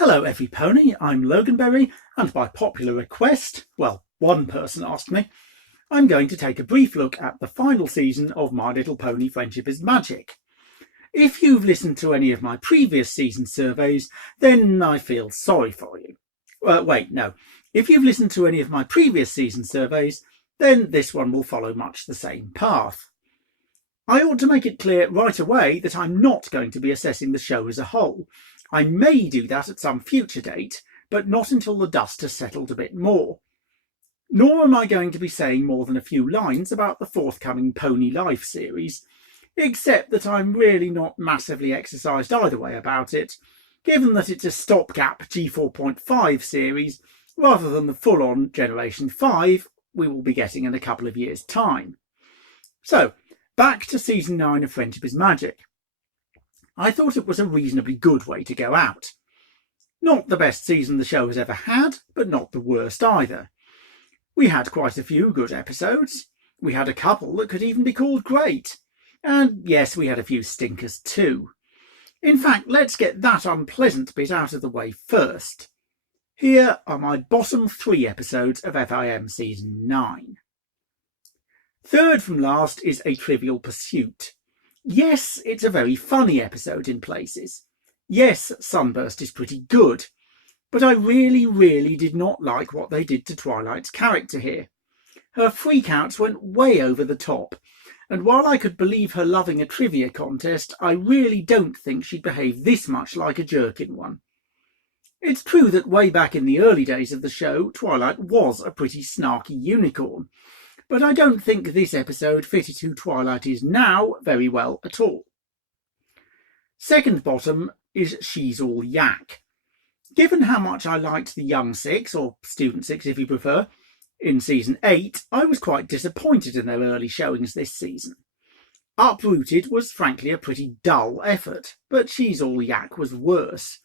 Hello every pony, I'm Loganberry, and by popular request, well, one person asked me, I'm going to take a brief look at the final season of My Little Pony Friendship is Magic. If you've listened to any of my previous season surveys, then I feel sorry for you. If you've listened to any of my previous season surveys, then this one will follow much the same path. I ought to make it clear right away that I'm not going to be assessing the show as a whole. I may do that at some future date, but not until the dust has settled a bit more. Nor am I going to be saying more than a few lines about the forthcoming Pony Life series, except that I'm really not massively exercised either way about it, given that it's a stopgap G4.5 series rather than the full-on Generation 5 we will be getting in a couple of years' time. So, back to Season 9 of Friendship is Magic. I thought it was a reasonably good way to go out. Not the best season the show has ever had, but not the worst either. We had quite a few good episodes. We had a couple that could even be called great. And yes, we had a few stinkers too. In fact, let's get that unpleasant bit out of the way first. Here are my bottom 3 episodes of FIM Season 9. Third from last is A Trivial Pursuit. Yes, it's a very funny episode in places. Yes, Sunburst is pretty good. But I really did not like what they did to Twilight's character here. Her freakouts went way over the top, and while I could believe her loving a trivia contest, I really don't think she'd behave this much like a jerk in one. It's true that way back in the early days of the show, Twilight was a pretty snarky unicorn, but I don't think this episode fitted who Twilight is now very well at all. Second bottom is She's All Yak. Given how much I liked the Young Six, or Student Six if you prefer, in Season 8, I was quite disappointed in their early showings this season. Uprooted was frankly a pretty dull effort, but She's All Yak was worse.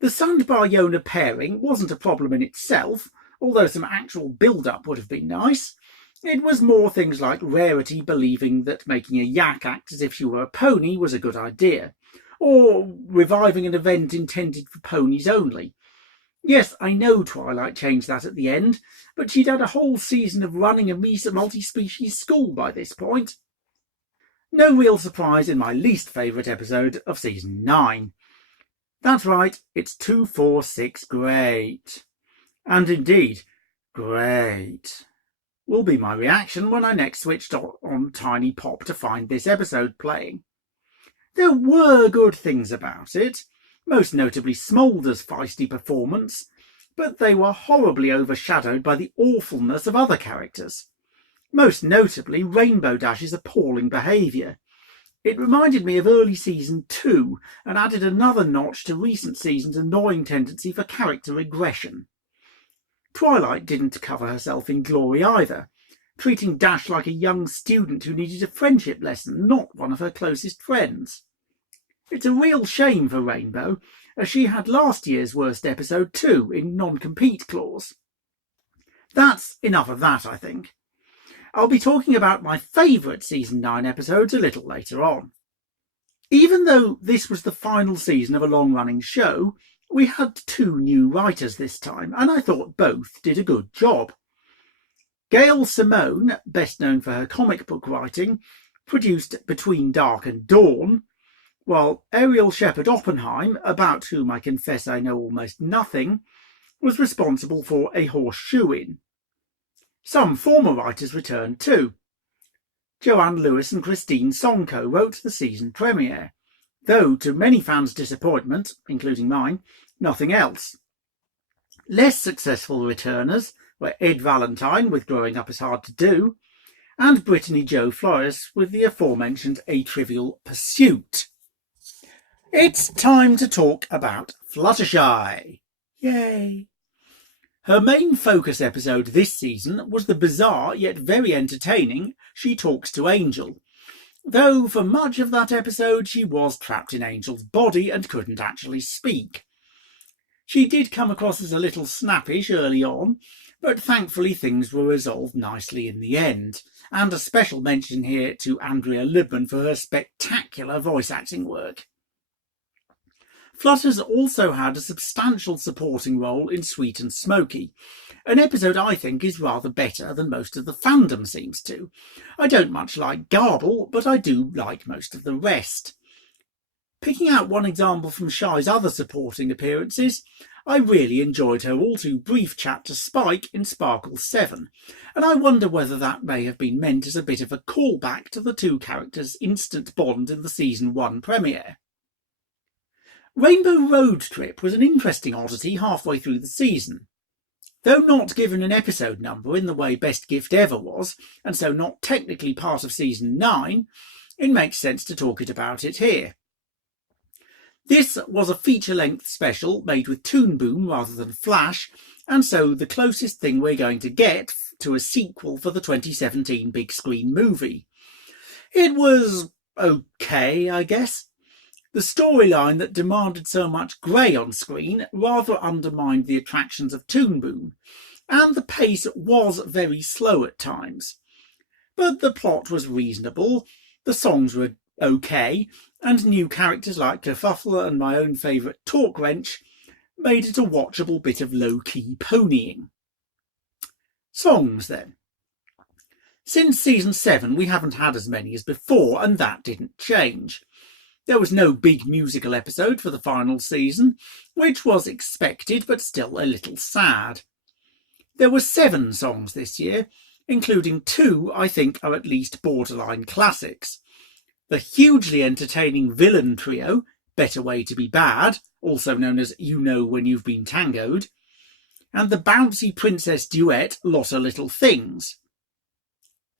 The Sandbar-Yona pairing wasn't a problem in itself, although some actual build-up would have been nice. It was more things like Rarity believing that making a yak act as if she were a pony was a good idea, or reviving an event intended for ponies only. Yes, I know Twilight changed that at the end, but she'd had a whole season of running a multi-species school by this point. No real surprise in my least favourite episode of Season 9. That's right, it's 246 great. And indeed, great will be my reaction when I next switched on Tiny Pop to find this episode playing. There were good things about it, most notably Smolder's feisty performance, but they were horribly overshadowed by the awfulness of other characters, most notably Rainbow Dash's appalling behaviour. It reminded me of early Season 2 and added another notch to recent seasons' annoying tendency for character regression. Twilight didn't cover herself in glory either, treating Dash like a young student who needed a friendship lesson, not one of her closest friends. It's a real shame for Rainbow, as she had last year's worst episode too, in non-compete clause. That's enough of that, I think. I'll be talking about my favourite Season 9 episodes a little later on. Even though this was the final season of a long-running show, we had 2 new writers this time, and I thought both did a good job. Gail Simone, best known for her comic book writing, produced Between Dark and Dawn, while Ariel Shepherd Oppenheim, about whom I confess I know almost nothing, was responsible for A Horseshoe-In. Some former writers returned too. Joanne Lewis and Christine Sonko wrote the season premiere, though to many fans' disappointment, including mine, nothing else. Less successful returners were Ed Valentine with Growing Up Is Hard to Do, and Brittany Jo Flores with the aforementioned A Trivial Pursuit. It's time to talk about Fluttershy. Yay! Her main focus episode this season was the bizarre yet very entertaining She Talks to Angel, though for much of that episode she was trapped in Angel's body and couldn't actually speak. She did come across as a little snappish early on, but thankfully things were resolved nicely in the end, and a special mention here to Andrea Libman for her spectacular voice acting work. Flutters also had a substantial supporting role in Sweet and Smoky, an episode I think is rather better than most of the fandom seems to. I don't much like Garble, but I do like most of the rest. Picking out one example from Shy's other supporting appearances, I really enjoyed her all too brief chat to Spike in Sparkle 7, and I wonder whether that may have been meant as a bit of a callback to the two characters' instant bond in the Season 1 premiere. Rainbow Roadtrip was an interesting oddity halfway through the season. Though not given an episode number in the way Best Gift Ever was, and so not technically part of Season 9, it makes sense to talk about it here. This was a feature-length special made with Toon Boom rather than Flash, and so the closest thing we're going to get to a sequel for the 2017 big screen movie. It was okay, I guess. The storyline that demanded so much grey on screen rather undermined the attractions of Toon Boom, and the pace was very slow at times. But the plot was reasonable, the songs were okay, and new characters like Kerfuffle and my own favourite Talk Wrench made it a watchable bit of low-key ponying. Songs then. Since Season 7 we haven't had as many as before, and that didn't change. There was no big musical episode for the final season, which was expected but still a little sad. There were 7 songs this year, including 2 I think are at least borderline classics. The hugely entertaining villain trio, Better Way to Be Bad, also known as You Know When You've Been Tangoed, and the bouncy princess duet Lotta Little Things.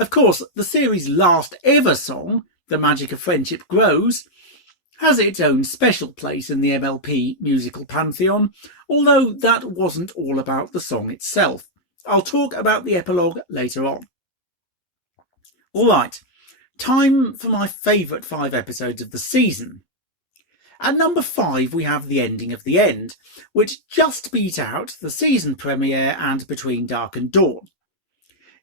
Of course, the series' last ever song, The Magic of Friendship Grows, has its own special place in the MLP musical pantheon, although that wasn't all about the song itself. I'll talk about the epilogue later on. Alright, time for my favourite 5 episodes of the season. At number 5 we have The Ending of the End, which just beat out the season premiere and Between Dark and Dawn.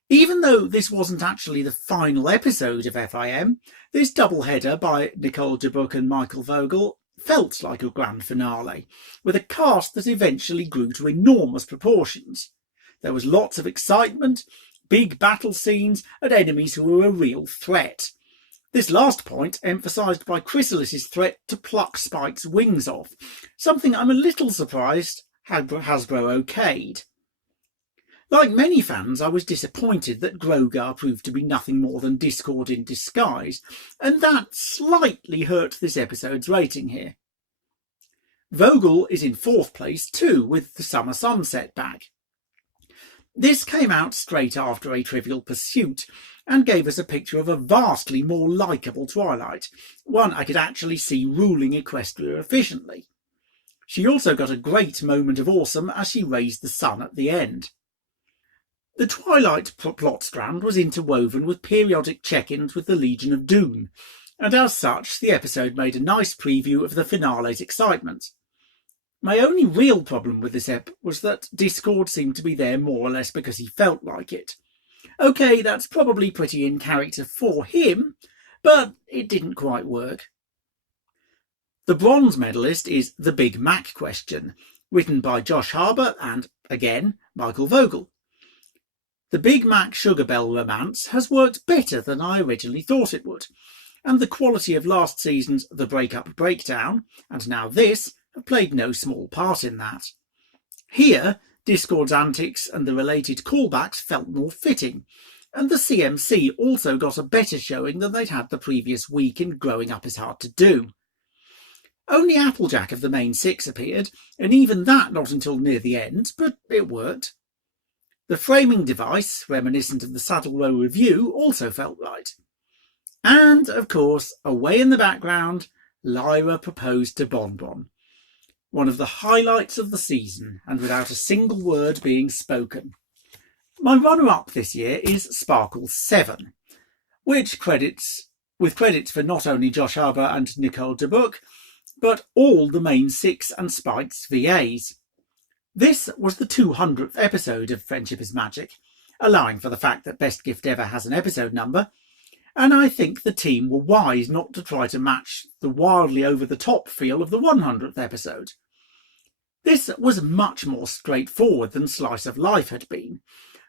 Even though this wasn't actually the final episode of FIM, this doubleheader by Nicole Dubuc and Michael Vogel felt like a grand finale, with a cast that eventually grew to enormous proportions. There was lots of excitement, big battle scenes, and enemies who were a real threat. This last point emphasised by Chrysalis's threat to pluck Spike's wings off, something I'm a little surprised Hasbro okayed. Like many fans, I was disappointed that Grogar proved to be nothing more than Discord in disguise, and that slightly hurt this episode's rating here. Vogel is in 4th place too, with The Summer Sunset back. This came out straight after A Trivial Pursuit, and gave us a picture of a vastly more likeable Twilight, one I could actually see ruling Equestria efficiently. She also got a great moment of awesome as she raised the sun at the end. The Twilight plot strand was interwoven with periodic check-ins with the Legion of Doom, and as such the episode made a nice preview of the finale's excitement. My only real problem with this ep was that Discord seemed to be there more or less because he felt like it. Okay, that's probably pretty in character for him, but it didn't quite work. The bronze medalist is The Big Mac Question, written by Josh Harbour and, again, Michael Vogel. The Big Mac Sugar Bell romance has worked better than I originally thought it would, and the quality of last season's The Breakup Breakdown, and now this, have played no small part in that. Here, Discord's antics and the related callbacks felt more fitting, and the CMC also got a better showing than they'd had the previous week in Growing Up Is Hard to Do. Only Applejack of the main 6 appeared, and even that not until near the end, but it worked. The framing device, reminiscent of the Saddle Row Review, also felt right. And, of course, away in the background, Lyra proposed to Bon Bon. One of the highlights of the season, and without a single word being spoken. My runner-up this year is Sparkle 7, with credits for not only Josh Harbour and Nicole Dubuc, but all the main 6 and Spike's VAs. This was the 200th episode of Friendship is Magic, allowing for the fact that Best Gift Ever has an episode number, and I think the team were wise not to try to match the wildly over-the-top feel of the 100th episode. This was much more straightforward than Slice of Life had been,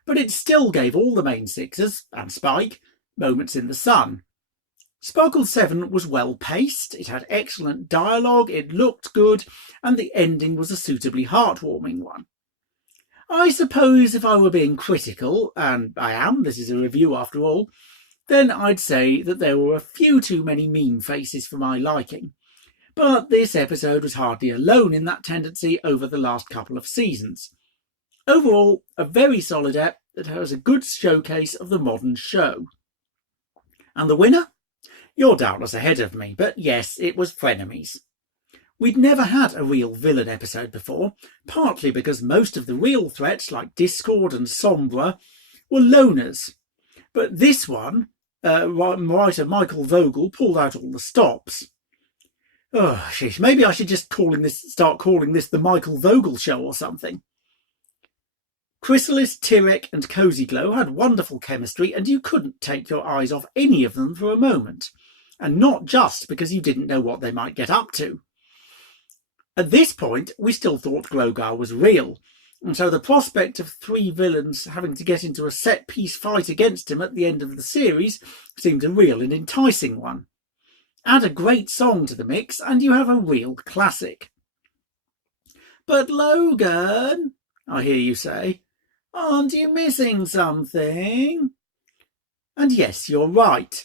but it still gave all the main sixers, and Spike, moments in the sun. Sparkle 7 was well paced, it had excellent dialogue, it looked good, and the ending was a suitably heartwarming one. I suppose if I were being critical, and I am, this is a review after all, then I'd say that there were a few too many meme faces for my liking. But this episode was hardly alone in that tendency over the last couple of seasons. Overall, a very solid ep that has a good showcase of the modern show. And the winner? You're doubtless ahead of me, but yes, it was Frenemies. We'd never had a real villain episode before, partly because most of the real threats like Discord and Sombra were loners. But this one, writer Michael Vogel pulled out all the stops. Oh, sheesh, maybe I should just start calling this the Michael Vogel Show or something. Chrysalis, Tyrek and Cozy Glow had wonderful chemistry and you couldn't take your eyes off any of them for a moment. And not just because you didn't know what they might get up to. At this point, we still thought Grogar was real, and so the prospect of 3 villains having to get into a set-piece fight against him at the end of the series seemed a real and enticing one. Add a great song to the mix and you have a real classic. But Logan, I hear you say, aren't you missing something? And yes, you're right.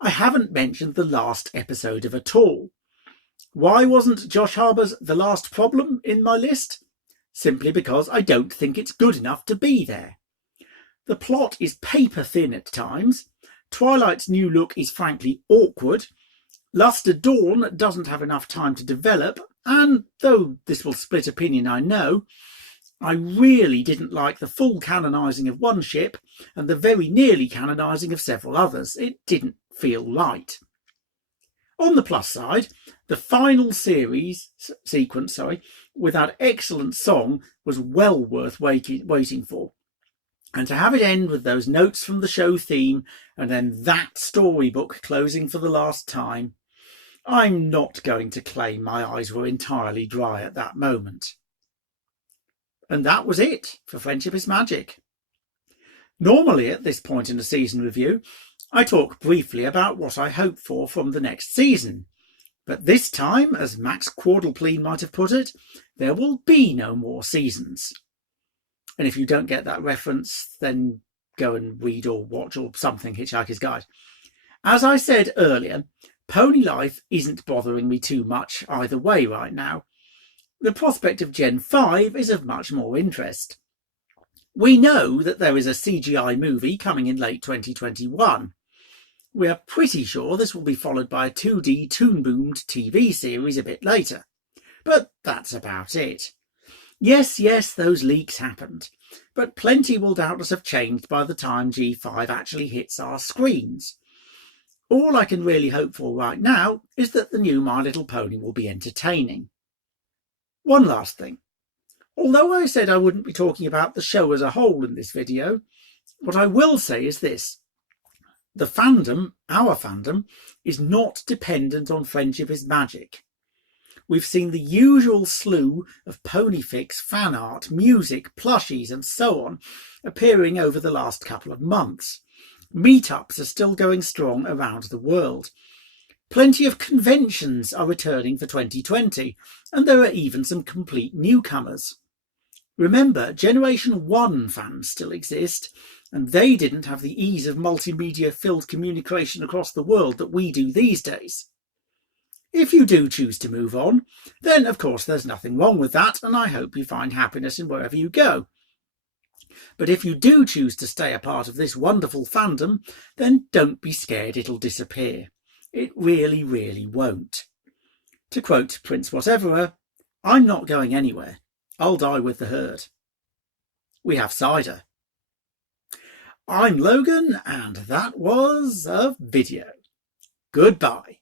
I haven't mentioned the last episode of at all. Why wasn't Josh Harbour's The Last Problem in my list? Simply because I don't think it's good enough to be there. The plot is paper thin at times, Twilight's new look is frankly awkward, Luster Dawn doesn't have enough time to develop, and though this will split opinion I know, I really didn't like the full canonising of one ship and the very nearly canonising of several others. It didn't feel right. On the plus side, the final sequence with that excellent song was well worth waiting for. And to have it end with those notes from the show theme and then that storybook closing for the last time, I'm not going to claim my eyes were entirely dry at that moment. And that was it for Friendship is Magic. Normally at this point in a season review, I talk briefly about what I hope for from the next season. But this time, as Max Quadrupleen might have put it, there will be no more seasons. And if you don't get that reference, then go and read or watch or something Hitchhiker's Guide. As I said earlier, Pony Life isn't bothering me too much either way right now. The prospect of Gen 5 is of much more interest. We know that there is a CGI movie coming in late 2021. We are pretty sure this will be followed by a 2D Toon-boomed TV series a bit later. But that's about it. Yes, those leaks happened, but plenty will doubtless have changed by the time G5 actually hits our screens. All I can really hope for right now is that the new My Little Pony will be entertaining. One last thing. Although I said I wouldn't be talking about the show as a whole in this video, what I will say is this. The fandom, our fandom, is not dependent on Friendship is Magic. We've seen the usual slew of Ponyfix, fan art, music, plushies and so on appearing over the last couple of months. Meetups are still going strong around the world. Plenty of conventions are returning for 2020, and there are even some complete newcomers. Remember, Generation 1 fans still exist, and they didn't have the ease of multimedia-filled communication across the world that we do these days. If you do choose to move on, then of course there's nothing wrong with that, and I hope you find happiness in wherever you go. But if you do choose to stay a part of this wonderful fandom, then don't be scared it'll disappear. It really, really won't. To quote Prince Whateverer, I'm not going anywhere. I'll die with the herd. We have cider. I'm Logan, and that was a video. Goodbye.